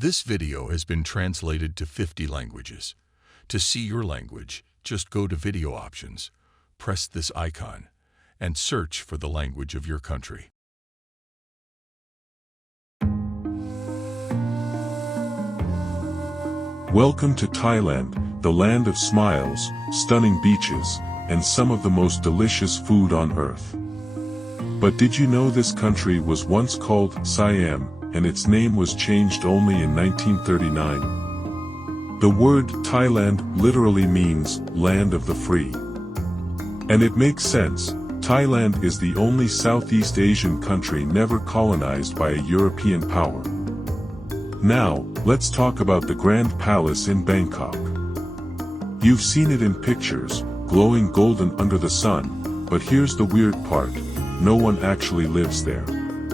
This video has been translated to 50 languages. To see your language, just go to Video Options, press this icon, and search for the language of your country. Welcome to Thailand, the land of smiles, stunning beaches, and some of the most delicious food on earth. But did you know this country was once called Siam, and its name was changed only in 1939? The word Thailand literally means land of the free. And it makes sense. Thailand is the only Southeast Asian country never colonized by a European power. Now, let's talk about the Grand Palace in Bangkok. You've seen it in pictures, glowing golden under the sun, but here's the weird part: no one actually lives there.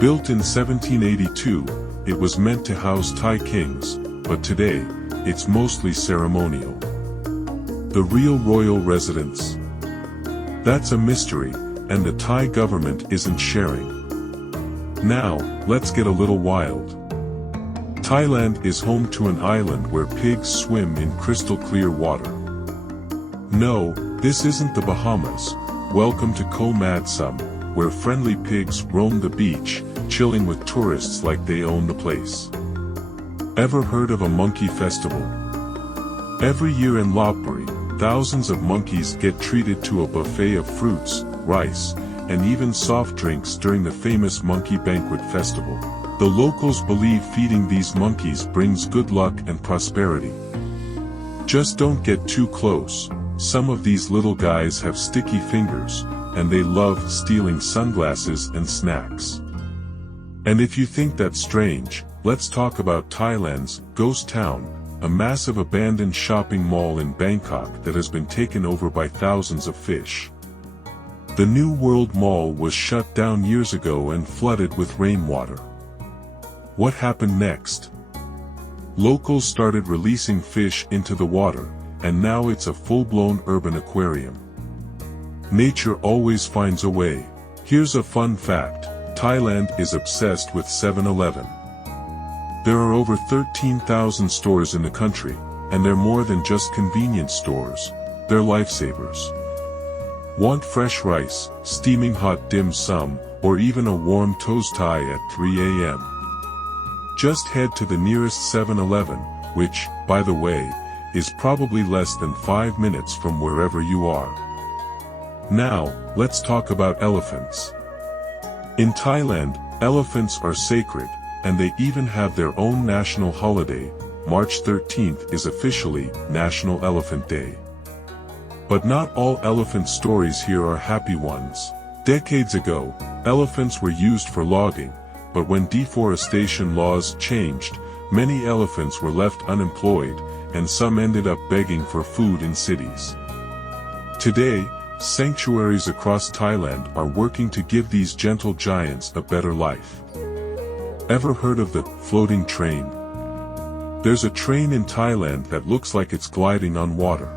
Built in 1782, it was meant to house Thai kings, but today, it's mostly ceremonial. The real royal residence? That's a mystery, and the Thai government isn't sharing. Now, let's get a little wild. Thailand is home to an island where pigs swim in crystal clear water. No, this isn't the Bahamas. Welcome to Koh Mad Sum, where friendly pigs roam the beach, chilling with tourists like they own the place. Ever heard of a monkey festival? Every year in Lopburi, thousands of monkeys get treated to a buffet of fruits, rice, and even soft drinks during the famous Monkey Banquet Festival. The locals believe feeding these monkeys brings good luck and prosperity. Just don't get too close. Some of these little guys have sticky fingers, and they love stealing sunglasses and snacks. And if you think that's strange, let's talk about Thailand's Ghost Town, a massive abandoned shopping mall in Bangkok that has been taken over by thousands of fish. The New World Mall was shut down years ago and flooded with rainwater. What happened next? Locals started releasing fish into the water, and now it's a full-blown urban aquarium. Nature always finds a way. Here's a fun fact: Thailand is obsessed with 7-Eleven. There are over 13,000 stores in the country, and they're more than just convenience stores. They're lifesavers. Want fresh rice, steaming hot dim sum, or even a warm toast Thai at 3 a.m.? Just head to the nearest 7-Eleven, which, by the way, is probably less than 5 minutes from wherever you are. Now, let's talk about elephants. In Thailand, elephants are sacred, and they even have their own national holiday. March 13th is officially National Elephant Day. But not all elephant stories here are happy ones. Decades ago, elephants were used for logging, but when deforestation laws changed, many elephants were left unemployed, and some ended up begging for food in cities. Today, sanctuaries across Thailand are working to give these gentle giants a better life. Ever heard of the floating train? There's a train in Thailand that looks like it's gliding on water.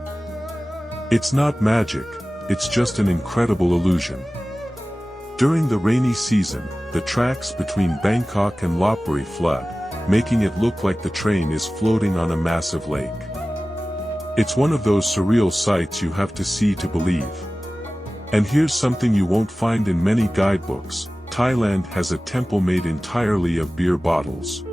It's not magic, it's just an incredible illusion. During the rainy season, the tracks between Bangkok and Lopburi flood, making it look like the train is floating on a massive lake. It's one of those surreal sights you have to see to believe. And here's something you won't find in many guidebooks: Thailand has a temple made entirely of beer bottles.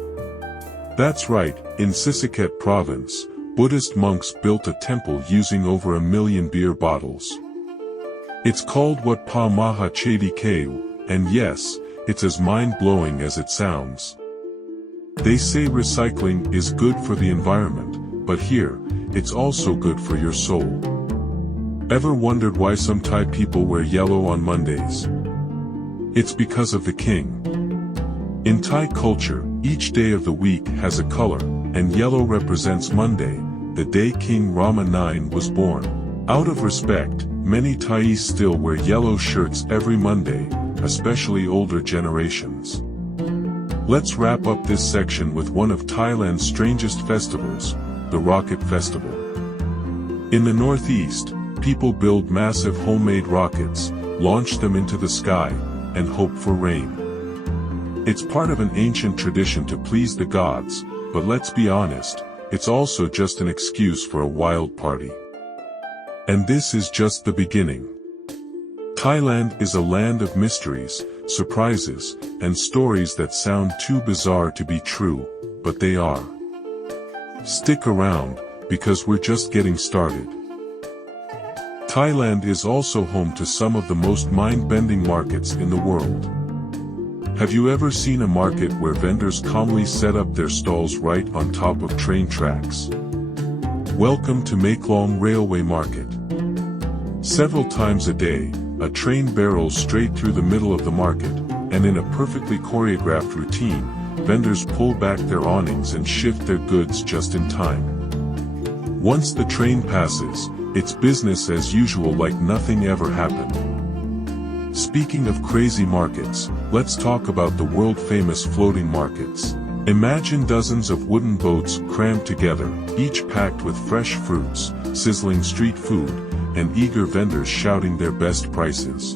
That's right, in Phuket province, Buddhist monks built a temple using over 1 million beer bottles. It's called Wat Phra Kaew, and yes, it's as mind-blowing as it sounds. They say recycling is good for the environment, but here, it's also good for your soul. Ever wondered why some Thai people wear yellow on Mondays? It's because of the king. In Thai culture, each day of the week has a color, and yellow represents Monday, the day King Rama IX was born. Out of respect, many Thais still wear yellow shirts every Monday, especially older generations. Let's wrap up this section with one of Thailand's strangest festivals, the Rocket Festival. In the northeast, people build massive homemade rockets, launch them into the sky, and hope for rain. It's part of an ancient tradition to please the gods, but let's be honest, it's also just an excuse for a wild party. And this is just the beginning. Thailand is a land of mysteries, surprises, and stories that sound too bizarre to be true, but they are. Stick around, because we're just getting started. Thailand is also home to some of the most mind-bending markets in the world. Have you ever seen a market where vendors calmly set up their stalls right on top of train tracks? Welcome to Maeklong Railway Market. Several times a day, a train barrels straight through the middle of the market, and in a perfectly choreographed routine, vendors pull back their awnings and shift their goods just in time. Once the train passes, it's business as usual, like nothing ever happened. Speaking of crazy markets, let's talk about the world-famous floating markets. Imagine dozens of wooden boats crammed together, each packed with fresh fruits, sizzling street food, and eager vendors shouting their best prices.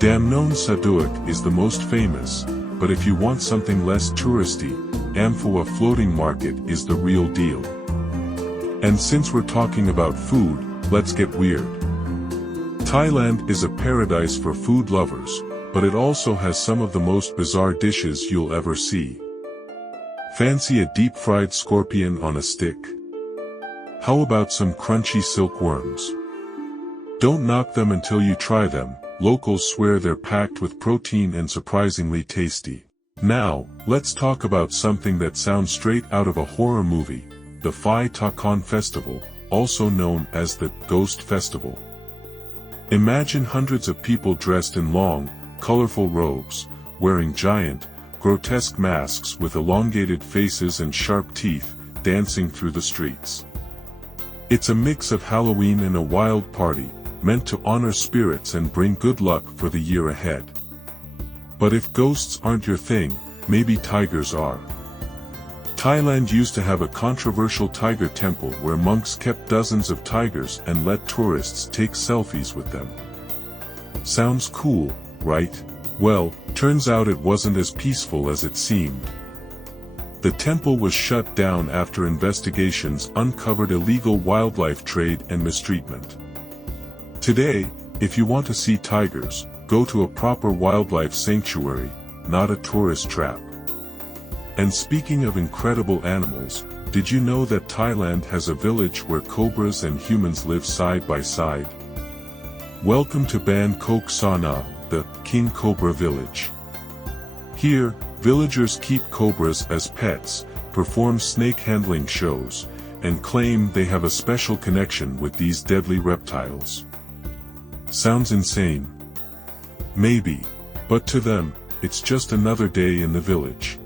Damnon Saduak is the most famous, but if you want something less touristy, Amphoa Floating Market is the real deal. And since we're talking about food, let's get weird. Thailand is a paradise for food lovers, but it also has some of the most bizarre dishes you'll ever see. Fancy a deep-fried scorpion on a stick? How about some crunchy silkworms? Don't knock them until you try them. Locals swear they're packed with protein and surprisingly tasty. Now, let's talk about something that sounds straight out of a horror movie, the Phai Ta Khon Festival, also known as the Ghost Festival. Imagine hundreds of people dressed in long, colorful robes, wearing giant, grotesque masks with elongated faces and sharp teeth, dancing through the streets. It's a mix of Halloween and a wild party, meant to honor spirits and bring good luck for the year ahead. But if ghosts aren't your thing, maybe tigers are. Thailand used to have a controversial tiger temple where monks kept dozens of tigers and let tourists take selfies with them. Sounds cool, right? Well, turns out it wasn't as peaceful as it seemed. The temple was shut down after investigations uncovered illegal wildlife trade and mistreatment. Today, if you want to see tigers, go to a proper wildlife sanctuary, not a tourist trap. And speaking of incredible animals, did you know that Thailand has a village where cobras and humans live side by side? Welcome to Bangkok Sana, the King Cobra Village. Here, villagers keep cobras as pets, perform snake handling shows, and claim they have a special connection with these deadly reptiles. Sounds insane? Maybe, but to them, it's just another day in the village.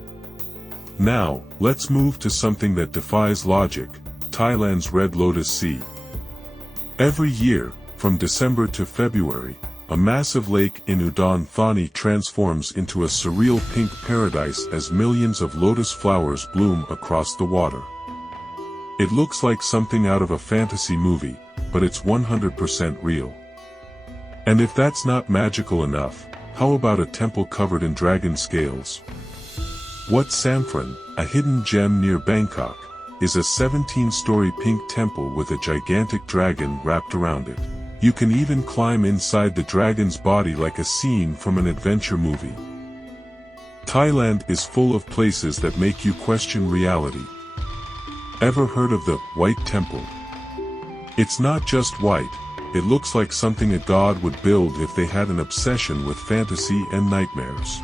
Now, let's move to something that defies logic, Thailand's Red Lotus Sea. Every year, from December to February, a massive lake in Udon Thani transforms into a surreal pink paradise as millions of lotus flowers bloom across the water. It looks like something out of a fantasy movie, but it's 100% real. And if that's not magical enough, how about a temple covered in dragon scales? Wat Phra, a hidden gem near Bangkok, is a 17-story pink temple with a gigantic dragon wrapped around it. You can even climb inside the dragon's body like a scene from an adventure movie. Thailand is full of places that make you question reality. Ever heard of the White Temple? It's not just white, it looks like something a god would build if they had an obsession with fantasy and nightmares.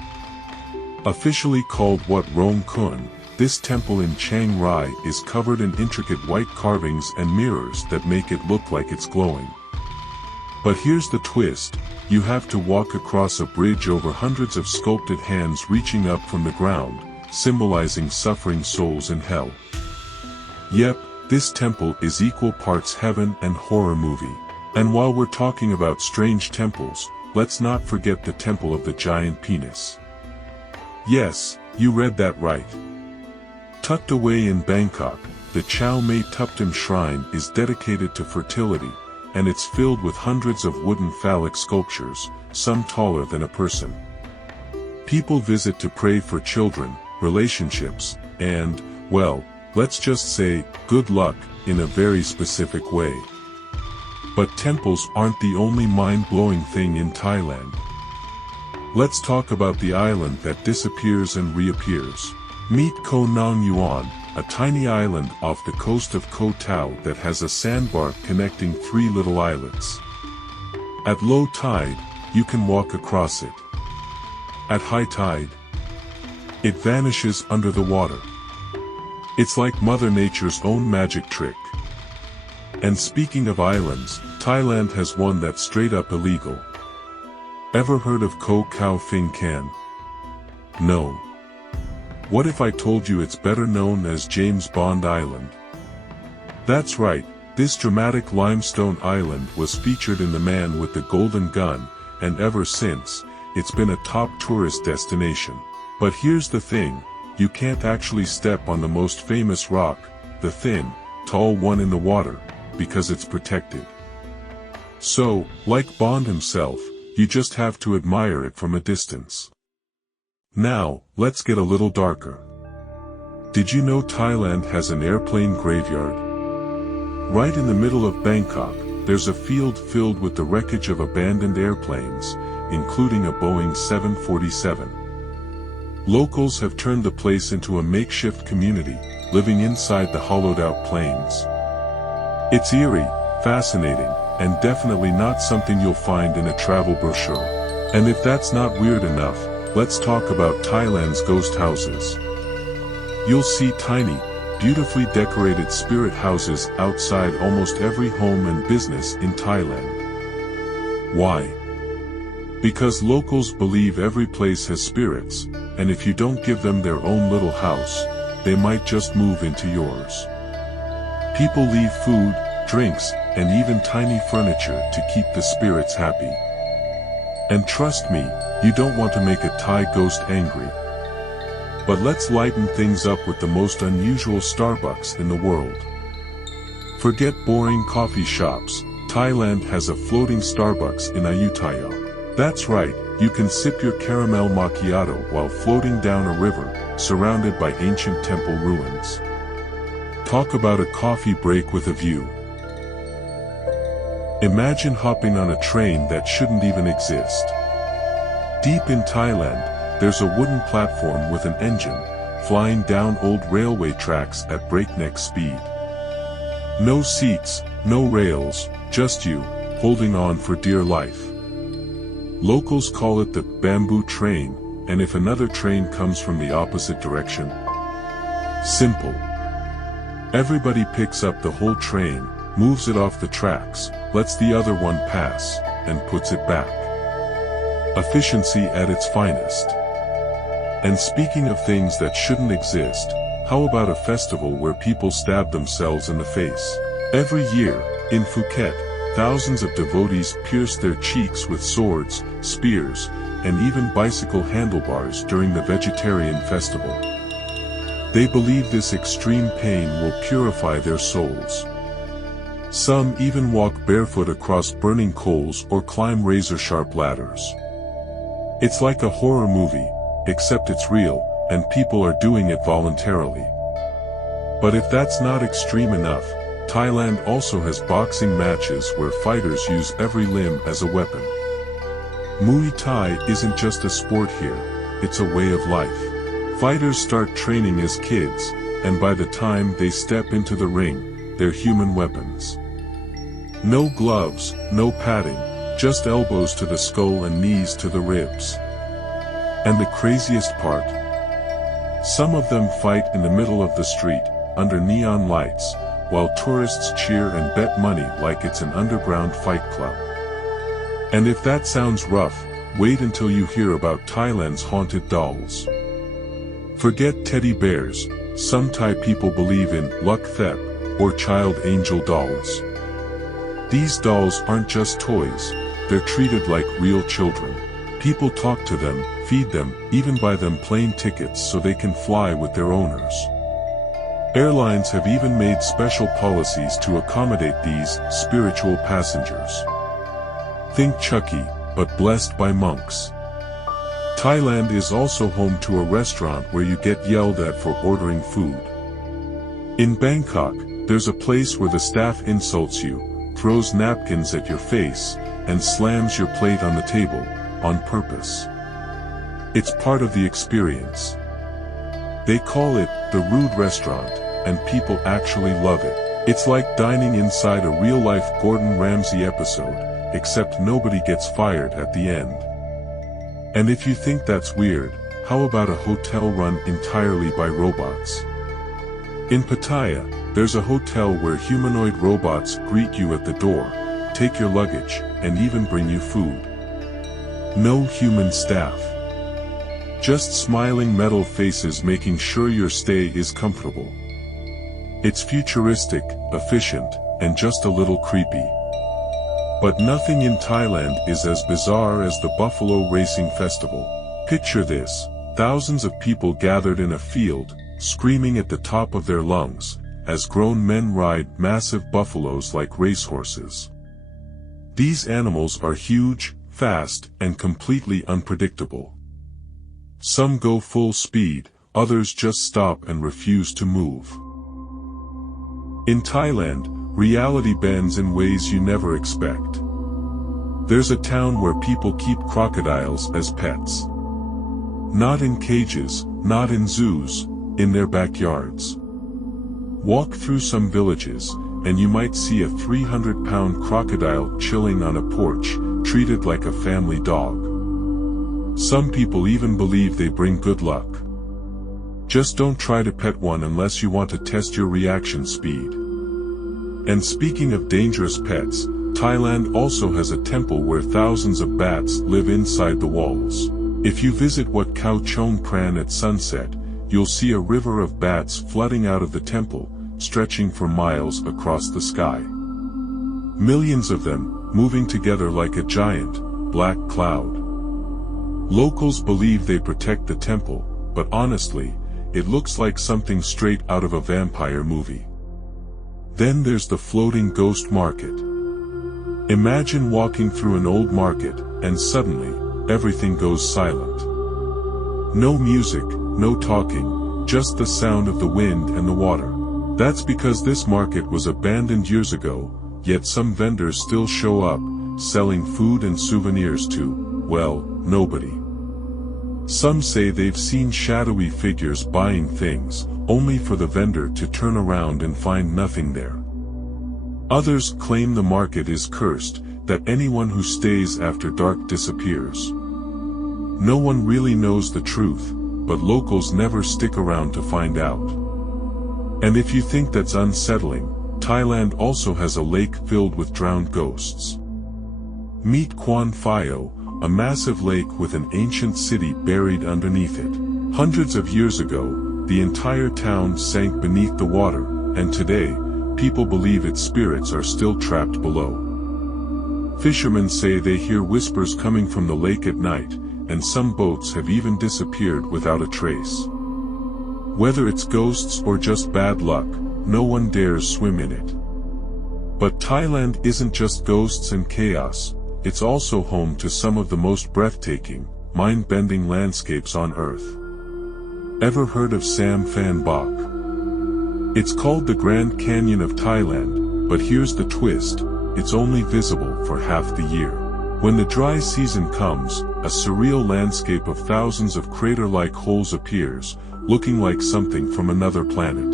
Officially called Wat Phra Kaew, this temple in Chiang Rai is covered in intricate white carvings and mirrors that make it look like it's glowing. But here's the twist, you have to walk across a bridge over hundreds of sculpted hands reaching up from the ground, symbolizing suffering souls in hell. Yep, this temple is equal parts heaven and horror movie. And while we're talking about strange temples, let's not forget the Temple of the Giant Penis. Yes, you read that right. Tucked away in Bangkok, the Chao Tuptim Shrine is dedicated to fertility, and it's filled with hundreds of wooden phallic sculptures, some taller than a person. People visit to pray for children, relationships, and, well, let's just say, good luck, in a very specific way. But temples aren't the only mind-blowing thing in Thailand. Let's talk about the island that disappears and reappears. Meet Koh Nang Yuan, a tiny island off the coast of Koh Tao that has a sandbar connecting 3 little islets. At low tide, you can walk across it. At high tide, it vanishes under the water. It's like Mother Nature's own magic trick. And speaking of islands, Thailand has one that's straight up illegal. Ever heard of Koh Kao Phin Kan? No. What if I told you it's better known as James Bond Island? That's right, this dramatic limestone island was featured in The Man with the Golden Gun, and ever since, it's been a top tourist destination. But here's the thing, you can't actually step on the most famous rock, the thin, tall one in the water, because it's protected. So, like Bond himself, you just have to admire it from a distance. Now, let's get a little darker. Did you know Thailand has an airplane graveyard? Right in the middle of Bangkok, there's a field filled with the wreckage of abandoned airplanes, including a Boeing 747. Locals have turned the place into a makeshift community, living inside the hollowed-out planes. It's eerie, fascinating, and definitely not something you'll find in a travel brochure. And if that's not weird enough, let's talk about Thailand's ghost houses. You'll see tiny, beautifully decorated spirit houses outside almost every home and business in Thailand. Why? Because locals believe every place has spirits, and if you don't give them their own little house, they might just move into yours. People leave food, drinks, and even tiny furniture to keep the spirits happy. And trust me, you don't want to make a Thai ghost angry. But let's lighten things up with the most unusual Starbucks in the world. Forget boring coffee shops, Thailand has a floating Starbucks in Ayutthaya. That's right, you can sip your caramel macchiato while floating down a river, surrounded by ancient temple ruins. Talk about a coffee break with a view. Imagine hopping on a train that shouldn't even exist. Deep in Thailand, there's a wooden platform with an engine, flying down old railway tracks at breakneck speed. No seats, no rails, just you, holding on for dear life. Locals call it the bamboo train, and if another train comes from the opposite direction, simple. Everybody picks up the whole train, moves it off the tracks, lets the other one pass, and puts it back. Efficiency at its finest. And speaking of things that shouldn't exist, how about a festival where people stab themselves in the face? Every year, in Phuket, thousands of devotees pierce their cheeks with swords, spears, and even bicycle handlebars during the vegetarian festival. They believe this extreme pain will purify their souls. Some even walk barefoot across burning coals or climb razor-sharp ladders. It's like a horror movie, except it's real, and people are doing it voluntarily. But if that's not extreme enough, Thailand also has boxing matches where fighters use every limb as a weapon. Muay Thai isn't just a sport here, it's a way of life. Fighters start training as kids, and by the time they step into the ring, they're human weapons. No gloves, no padding, just elbows to the skull and knees to the ribs. And the craziest part? Some of them fight in the middle of the street, under neon lights, while tourists cheer and bet money like it's an underground fight club. And if that sounds rough, wait until you hear about Thailand's haunted dolls. Forget teddy bears, some Thai people believe in Luck Thep, or child angel dolls. These dolls aren't just toys, they're treated like real children. People talk to them, feed them, even buy them plane tickets so they can fly with their owners. Airlines have even made special policies to accommodate these spiritual passengers. Think Chucky, but blessed by monks. Thailand is also home to a restaurant where you get yelled at for ordering food. In Bangkok, there's a place where the staff insults you, throws napkins at your face, and slams your plate on the table, on purpose. It's part of the experience. They call it the rude restaurant, and people actually love it. It's like dining inside a real-life Gordon Ramsay episode, except nobody gets fired at the end. And if you think that's weird, how about a hotel run entirely by robots? In Pattaya, there's a hotel where humanoid robots greet you at the door, take your luggage, and even bring you food. No human staff. Just smiling metal faces making sure your stay is comfortable. It's futuristic, efficient, and just a little creepy. But nothing in Thailand is as bizarre as the Buffalo Racing Festival. Picture this, thousands of people gathered in a field, screaming at the top of their lungs, as grown men ride massive buffaloes like racehorses. These animals are huge, fast, and completely unpredictable. Some go full speed, others just stop and refuse to move. In Thailand, reality bends in ways you never expect. There's a town where people keep crocodiles as pets. Not in cages, not in zoos, in their backyards. Walk through some villages, and you might see a 300-pound crocodile chilling on a porch, treated like a family dog. Some people even believe they bring good luck. Just don't try to pet one unless you want to test your reaction speed. And speaking of dangerous pets, Thailand also has a temple where thousands of bats live inside the walls. If you visit Wat Phra Kaew at sunset, you'll see a river of bats flooding out of the temple, stretching for miles across the sky. Millions of them, moving together like a giant, black cloud. Locals believe they protect the temple, but honestly, it looks like something straight out of a vampire movie. Then there's the floating ghost market. Imagine walking through an old market, and suddenly, everything goes silent. No music, no talking, just the sound of the wind and the water. That's because this market was abandoned years ago, yet some vendors still show up, selling food and souvenirs to, well, nobody. Some say they've seen shadowy figures buying things, only for the vendor to turn around and find nothing there. Others claim the market is cursed, that anyone who stays after dark disappears. No one really knows the truth, but locals never stick around to find out. And if you think that's unsettling, Thailand also has a lake filled with drowned ghosts. Meet Wat Phra Kaew, a massive lake with an ancient city buried underneath it. Hundreds of years ago, the entire town sank beneath the water, and today, people believe its spirits are still trapped below. Fishermen say they hear whispers coming from the lake at night, and some boats have even disappeared without a trace. Whether it's ghosts or just bad luck, no one dares swim in it. But Thailand isn't just ghosts and chaos, it's also home to some of the most breathtaking, mind-bending landscapes on Earth. Ever heard of Sam Phan Bok? It's called the Grand Canyon of Thailand, but here's the twist, it's only visible for half the year. When the dry season comes, a surreal landscape of thousands of crater-like holes appears, looking like something from another planet.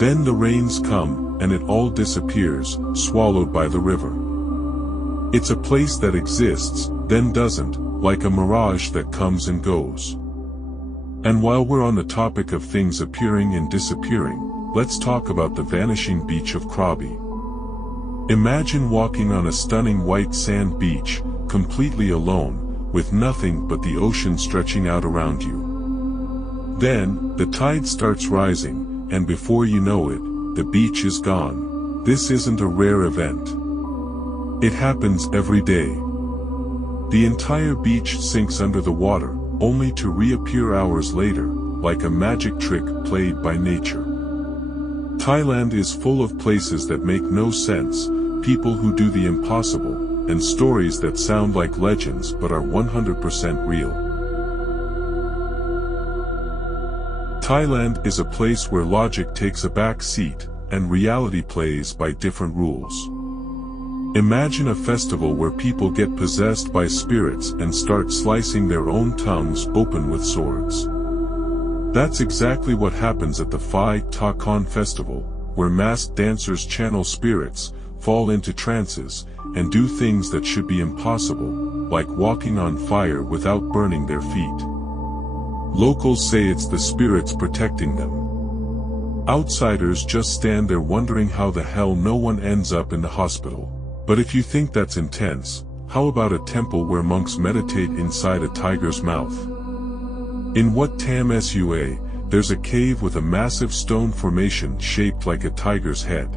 Then the rains come, and it all disappears, swallowed by the river. It's a place that exists, then doesn't, like a mirage that comes and goes. And while we're on the topic of things appearing and disappearing, let's talk about the vanishing beach of Krabi. Imagine walking on a stunning white sand beach, completely alone, with nothing but the ocean stretching out around you. Then, the tide starts rising, and before you know it, the beach is gone. This isn't a rare event. It happens every day. The entire beach sinks under the water, only to reappear hours later, like a magic trick played by nature. Thailand is full of places that make no sense, people who do the impossible, and stories that sound like legends but are 100% real. Thailand is a place where logic takes a back seat, and reality plays by different rules. Imagine a festival where people get possessed by spirits and start slicing their own tongues open with swords. That's exactly what happens at the Phai Ta Khon festival, where masked dancers channel spirits, fall into trances, and do things that should be impossible, like walking on fire without burning their feet. Locals say it's the spirits protecting them. Outsiders just stand there wondering how the hell no one ends up in the hospital. But if you think that's intense, how about a temple where monks meditate inside a tiger's mouth? In Wat Phra Kaew, there's a cave with a massive stone formation shaped like a tiger's head.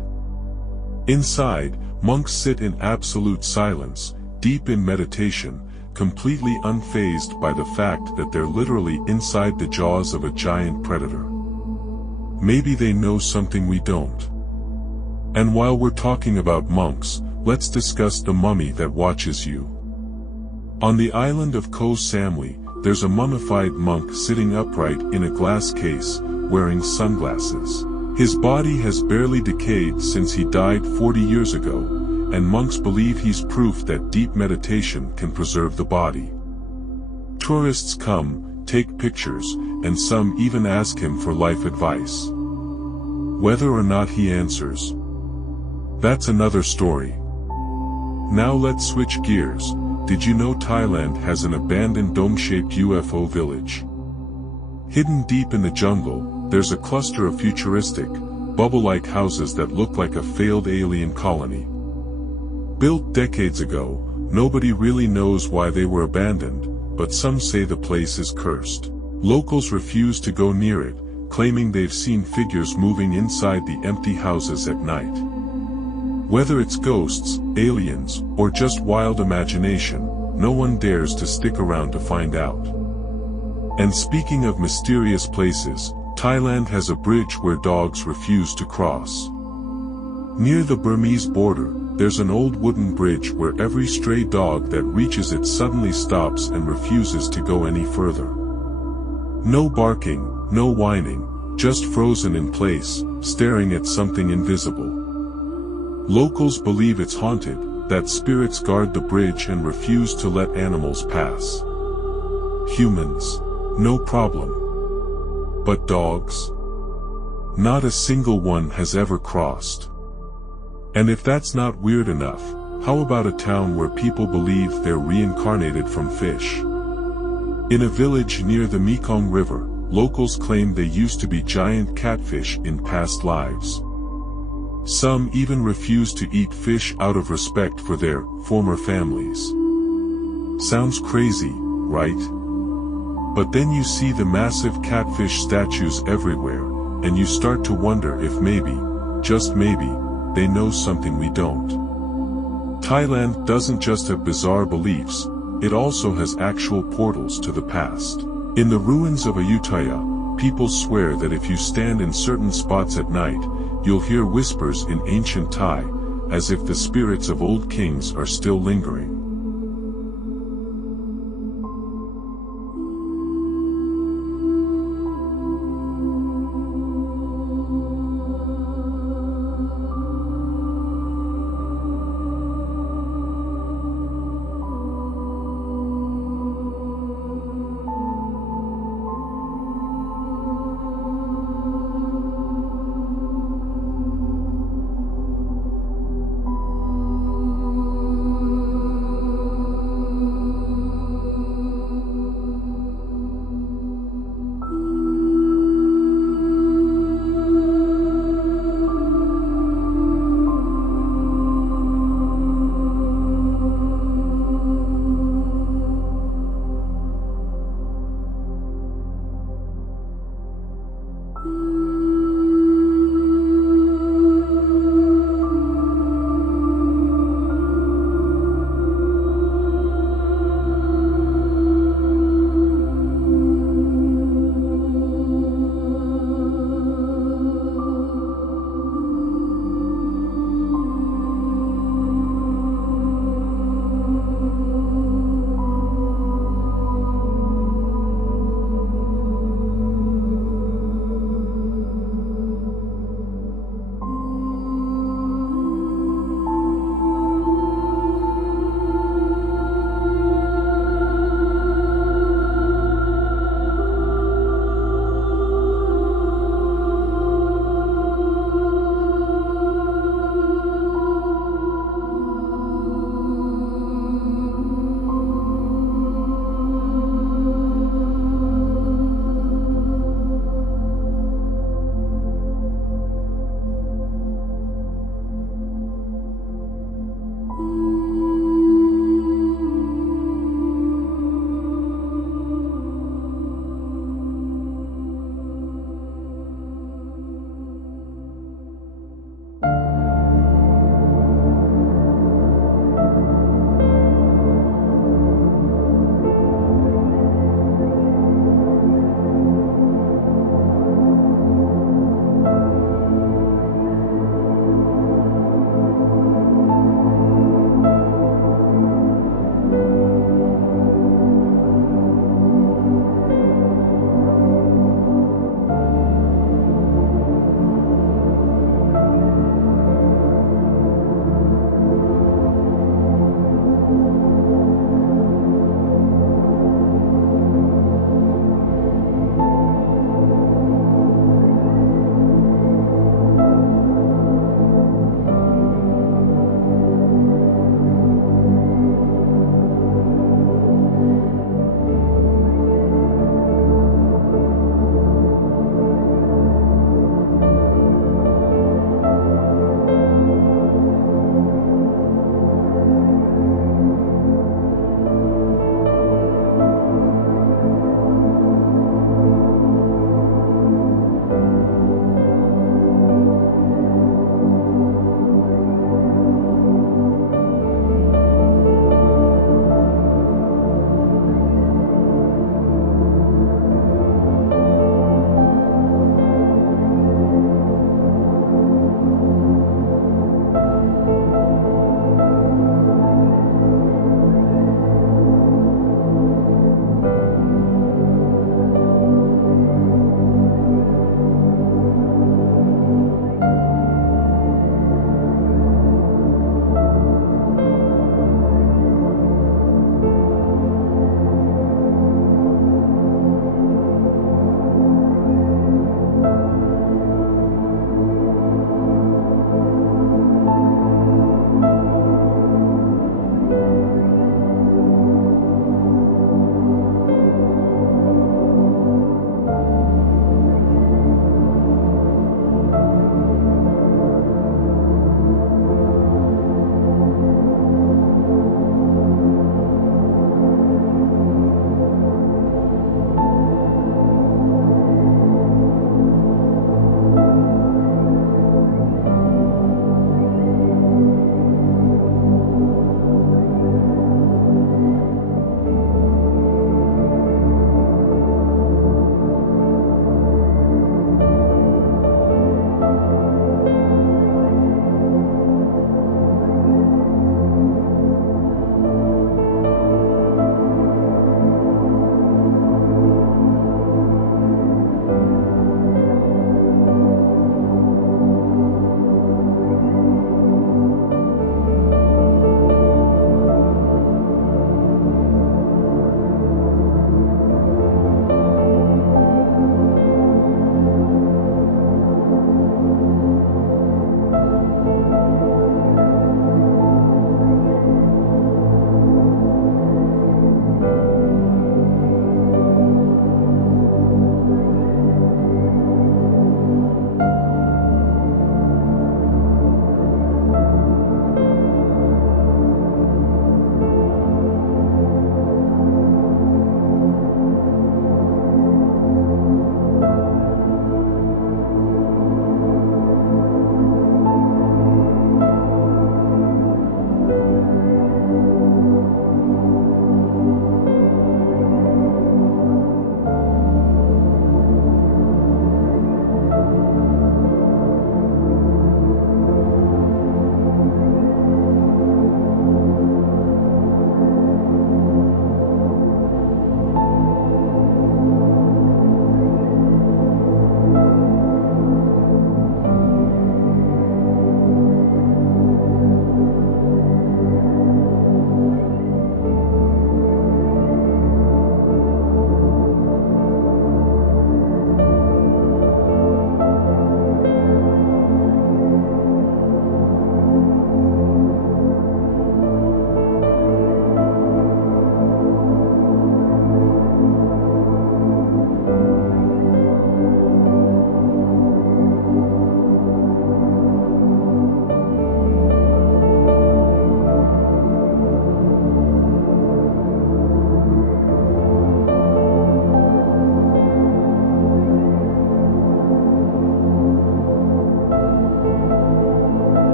Inside, monks sit in absolute silence, deep in meditation, completely unfazed by the fact that they're literally inside the jaws of a giant predator. Maybe they know something we don't. And while we're talking about monks, let's discuss the mummy that watches you. On the island of Koh Samui, there's a mummified monk sitting upright in a glass case, wearing sunglasses. His body has barely decayed since he died 40 years ago, and monks believe he's proof that deep meditation can preserve the body. Tourists come, take pictures, and some even ask him for life advice. Whether or not he answers, that's another story. Now let's switch gears. Did you know Thailand has an abandoned dome-shaped UFO village? Hidden deep in the jungle, there's a cluster of futuristic, bubble-like houses that look like a failed alien colony. Built decades ago, nobody really knows why they were abandoned, but some say the place is cursed. Locals refuse to go near it, claiming they've seen figures moving inside the empty houses at night. Whether it's ghosts, aliens, or just wild imagination, no one dares to stick around to find out. And speaking of mysterious places, Thailand has a bridge where dogs refuse to cross. Near the Burmese border, there's an old wooden bridge where every stray dog that reaches it suddenly stops and refuses to go any further. No barking, no whining, just frozen in place, staring at something invisible. Locals believe it's haunted, that spirits guard the bridge and refuse to let animals pass. Humans, no problem. But dogs? Not a single one has ever crossed. And if that's not weird enough, how about a town where people believe they're reincarnated from fish? In a village near the Mekong River, locals claim they used to be giant catfish in past lives. Some even refuse to eat fish out of respect for their former families. Sounds crazy, right? But then you see the massive catfish statues everywhere, and you start to wonder if maybe, just maybe, they know something we don't. Thailand doesn't just have bizarre beliefs, it also has actual portals to the past. In the ruins of Ayutthaya, people swear that if you stand in certain spots at night, you'll hear whispers in ancient Thai, as if the spirits of old kings are still lingering.